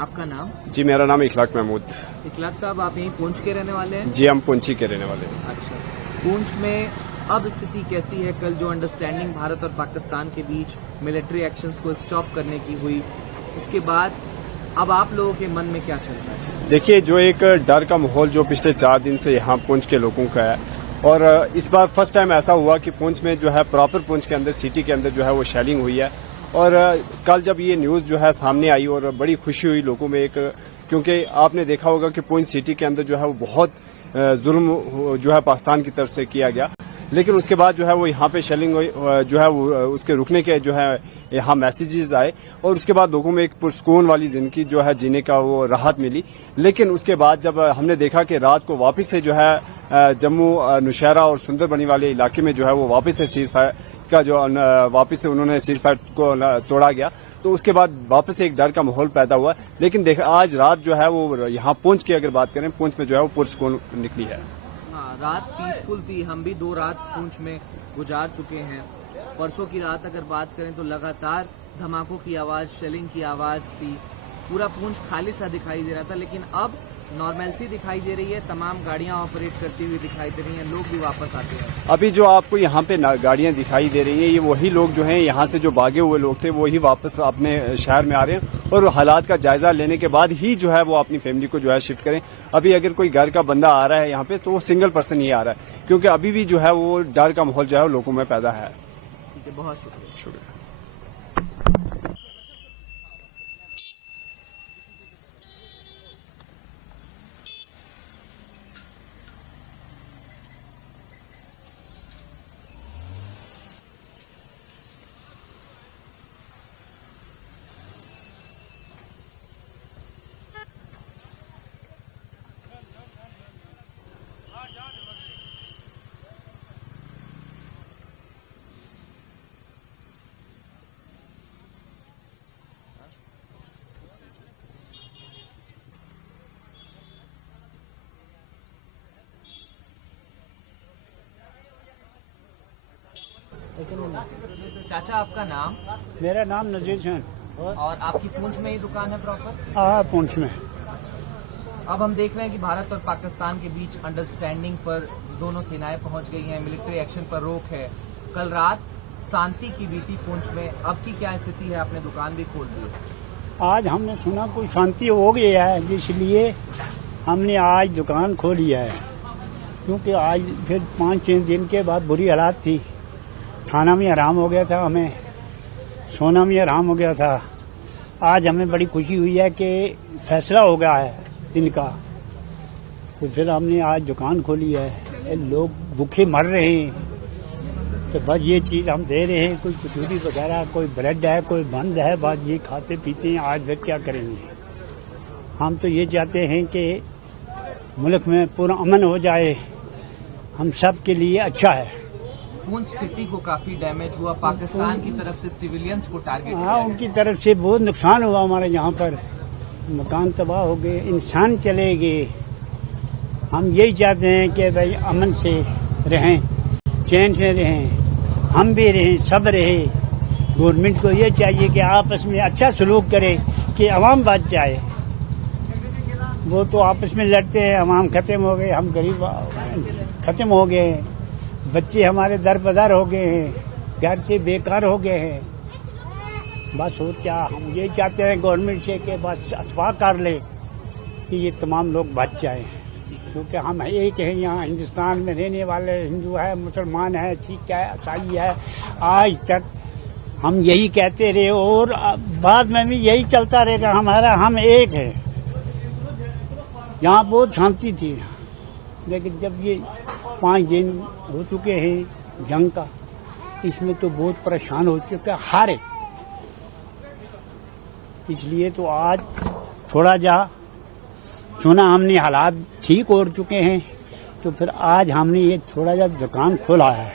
आपका नाम? जी मेरा नाम इखलाक महमूद। इखलाक साहब, आप यहीं पुंछ के रहने वाले हैं? जी हम पुंछी के रहने वाले हैं। अच्छा, पुंछ में अब स्थिति कैसी है? कल जो अंडरस्टैंडिंग भारत और पाकिस्तान के बीच मिलिट्री एक्शंस को स्टॉप करने की हुई, उसके बाद अब आप लोगों के मन में क्या चल रहा है? देखिए, जो एक डर का माहौल जो पिछले 4 दिन से यहाँ पुंछ के लोगों का है, और इस बार फर्स्ट टाइम ऐसा हुआ कि पुंछ में जो है प्रॉपर पुंछ के अंदर सिटी के अंदर जो है वो शेलिंग हुई है। और कल जब ये न्यूज जो है सामने आई और बड़ी खुशी हुई लोगों में, एक क्योंकि आपने देखा होगा कि पुंछ सिटी के अंदर जो है वो बहुत जुल्म जो है पाकिस्तान की तरफ से किया गया, लेकिन उसके बाद जो है वो यहाँ पे शेलिंग जो है वो उसके रुकने के जो है यहाँ मैसेजेस आए और उसके बाद लोगों में एक पुरसकून वाली जिंदगी जो है जीने का वो राहत मिली। लेकिन उसके बाद जब हमने देखा कि रात को वापस से जो है जम्मू नौशहरा और सुंदरबनी वाले इलाके में जो है वो वापस से सीज फायर का जो वापस से उन्होंने सीज फायर को तोड़ा गया, तो उसके बाद वापस से एक डर का माहौल पैदा हुआ। लेकिन देखा आज रात जो है वो यहाँ पुंछ की अगर बात करें, पुंछ में जो है वो पुरसकून निकली है। रात पीसफुल थी, हम भी 2 रात पुंछ में गुजार चुके हैं। परसों की रात अगर बात करें तो लगातार धमाकों की आवाज, शेलिंग की आवाज थी। पूरा पूंछ खाली सा दिखाई दे रहा था, लेकिन अब नॉर्मलसी दिखाई दे रही है, तमाम गाड़ियां ऑपरेट करती हुई दिखाई दे रही हैं, लोग भी वापस आते हैं। अभी जो आपको यहाँ पे गाड़ियां दिखाई दे रही हैं, ये वही लोग जो हैं यहाँ से जो भागे हुए लोग थे, वही वापस अपने शहर में आ रहे हैं और हालात का जायजा लेने के बाद ही जो है वो अपनी फैमिली को जो है शिफ्ट करें। अभी अगर कोई घर का बंदा आ रहा है यहाँ पे तो वो सिंगल पर्सन ही आ रहा है, क्योंकि अभी भी जो है वो डर का माहौल जो है लोगों में पैदा है। ठीक है, बहुत शुक्रिया। शुक्रिया। चाचा, आपका नाम मेरा नाम नजीर हुसैन और आपकी पूंछ में ही दुकान है प्रॉपर? पुंछ में। अब हम देख रहे हैं कि भारत और पाकिस्तान के बीच अंडरस्टैंडिंग पर दोनों सेनाएं पहुंच गई हैं, मिलिट्री एक्शन पर रोक है। कल रात शांति की बीती पूंछ में, अब की क्या स्थिति है? आपने दुकान भी खोल दी है। आज हमने सुना कोई शांति हो गई है, इसलिए हमने आज दुकान खोली है। क्योंकि आज फिर 5-6 दिन के बाद बुरी हालात थी, खाना भी हराम हो गया था, हमें सोना भी हराम हो गया था। आज हमें बड़ी खुशी हुई है कि फैसला हो गया है इनका, तो फिर हमने आज दुकान खोली है। लोग भूखे मर रहे हैं, तो बस ये चीज़ हम दे रहे हैं। कोई कचौरी वगैरह, कोई ब्रेड है, कोई बंद है, बस ये खाते पीते हैं। आज फिर क्या करेंगे? हम तो ये चाहते हैं कि मुल्क में पूरा अमन हो जाए, हम सब के लिए अच्छा है। पूंछ सिटी को काफी डैमेज हुआ, पाकिस्तान की तरफ से सिविलियंस को टारगेट किया गया। उनकी तरफ से बहुत नुकसान हुआ। हमारे यहाँ पर मकान तबाह हो गए, इंसान चले गए। हम यही चाहते हैं कि भाई अमन से रहें, चैन से रहें, हम भी रहें, सब रहे। गवर्नमेंट को ये चाहिए कि आपस में अच्छा सलूक करे कि अवाम बच जाए। वो तो आपस में लड़ते हैं, अवाम खत्म हो गए, हम गरीब खत्म हो गए, बच्चे हमारे दर बदर हो गए हैं, घर से बेकार हो गए हैं। बस और क्या, हम ये चाहते हैं गवर्नमेंट से कि बस अथवा कर ले कि ये तमाम लोग बच जाएं। क्योंकि हम एक हैं यहाँ हिंदुस्तान में रहने वाले, हिंदू है, मुसलमान है, सिख है, ईसाई है। आज तक हम यही कहते रहे और बाद में भी यही चलता रहेगा हमारा। हम एक है। यहाँ बहुत शांति थी, लेकिन जब ये 5 दिन हो चुके हैं जंग का, इसमें तो बहुत परेशान हो चुका हारे। इसलिए तो आज थोड़ा जा सुना हमने हालात ठीक हो चुके हैं, तो फिर आज हमने ये थोड़ा जा दुकान खोला है।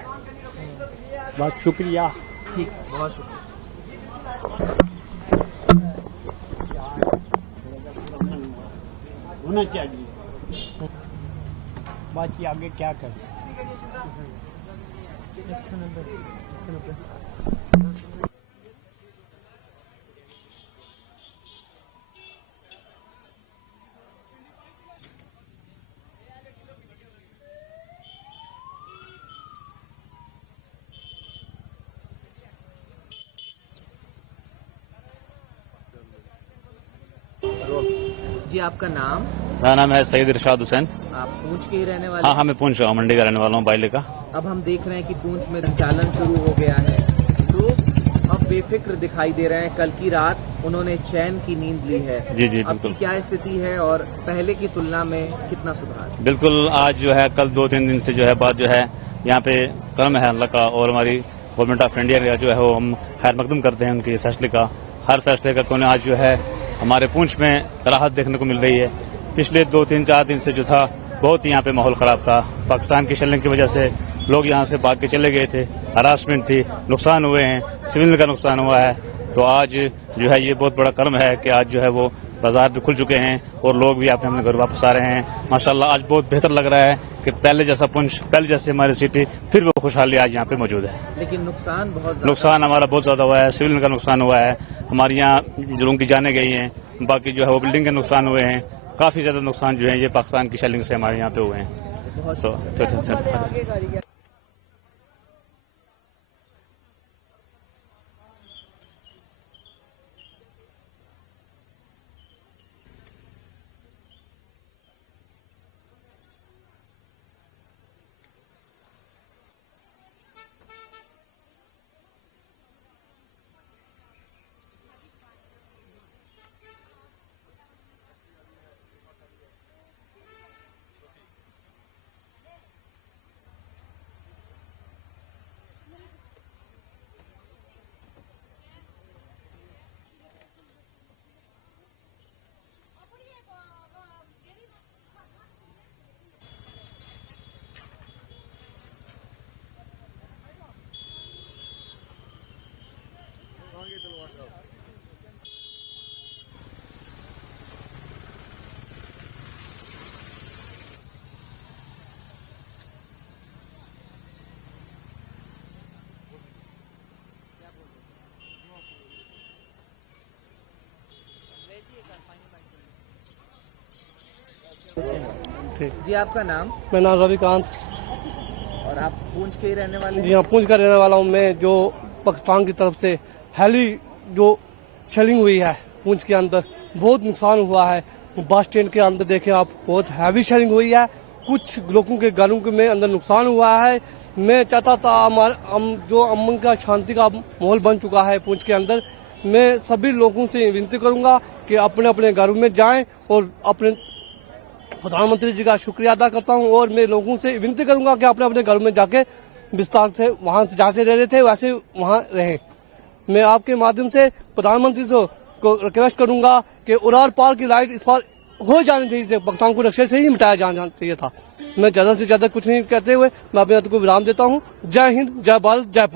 बहुत शुक्रिया। ठीक, बहुत शुक्रिया। होना चाहिए, बाकी आगे क्या करें। जी, आपका नाम? मेरा नाम है सईद इरशाद हुसैन। आप पूंछ के ही रहने वाले? हाँ, मैं पूंछ मंडी का रहने वाला हूँ, बाइले का। अब हम देख रहे हैं कि पूंछ में संचालन शुरू हो गया है, लोग अब बेफिक्र दिखाई दे रहे हैं। कल की रात उन्होंने चैन की नींद ली है। जी जी, अब की बिल्कुल। क्या स्थिति है और पहले की तुलना में कितना सुधार? बिल्कुल, आज जो है कल 2-3 दिन से जो है बात जो है यहाँ पे कर्म है अल्लाह का, और हमारी गवर्नमेंट ऑफ इंडिया का जो है वो हम खैर मकदम करते हैं उनके फैसले का। हर फैसले का कोने आज जो है हमारे पूंछ में राहत देखने को मिल रही है। पिछले 2-3-4 दिन से जो था बहुत ही यहाँ पे माहौल खराब था। पाकिस्तान की शेलिंग की वजह से लोग यहाँ से भाग के चले गए थे, हरासमेंट थी, नुकसान हुए हैं, सिविल का नुकसान हुआ है। तो आज जो है ये बहुत बड़ा कर्म है कि आज जो है वो बाजार भी खुल चुके हैं और लोग भी अपने घर वापस आ रहे हैं। माशाल्लाह आज बहुत बेहतर लग रहा है कि पहले जैसा पुंछ, पहले जैसे हमारी सिटी फिर वो खुशहाली आज यहाँ पे मौजूद है। लेकिन नुकसान बहुत नुकसान हमारा बहुत ज्यादा हुआ है, सिविल का नुकसान हुआ है, हमारी यहाँ लोगों की जानें गई हैं, बाकी जो है वो बिल्डिंग के नुकसान हुए हैं। काफी ज्यादा नुकसान जो है ये पाकिस्तान की शेलिंग से हमारे यहाँ पे हुए हैं। तो जी आपका नाम मेरा नाम रविकांत। और आप पूंछ के ही रहने वाले जी हाँ, पूंछ का रहने वाला हूँ मैं। जो पाकिस्तान की तरफ से हेली जो शेलिंग हुई है पूंछ के अंदर, बहुत नुकसान हुआ है। बस स्टैंड के अंदर देखें आप, बहुत हैवी शेलिंग हुई है। कुछ लोगों के घरों के में अंदर नुकसान हुआ है। मैं चाहता था जो अमन का शांति का माहौल बन चुका है पूंछ के अंदर, मैं सभी लोगों से विनती करूंगा कि अपने अपने घरों में जाएं और अपने प्रधानमंत्री जी का शुक्रिया अदा करता हूं। और मैं लोगों से विनती करूंगा कि अपने अपने घरों में जाके विस्तार से वहां से जैसे रह रहे थे वैसे वहां रहें। मैं आपके माध्यम से प्रधानमंत्री को रिक्वेस्ट करूंगा कि उरार पार की लाइट इस बार हो जानी चाहिए। पाकिस्तान को नक्शे से ही मिटाया जाना चाहिए था। मैं ज्यादा से ज्यादा कुछ नहीं कहते हुए मैं अपने को विराम देता हूँ। जय हिंद, जय भारत, जय पुर।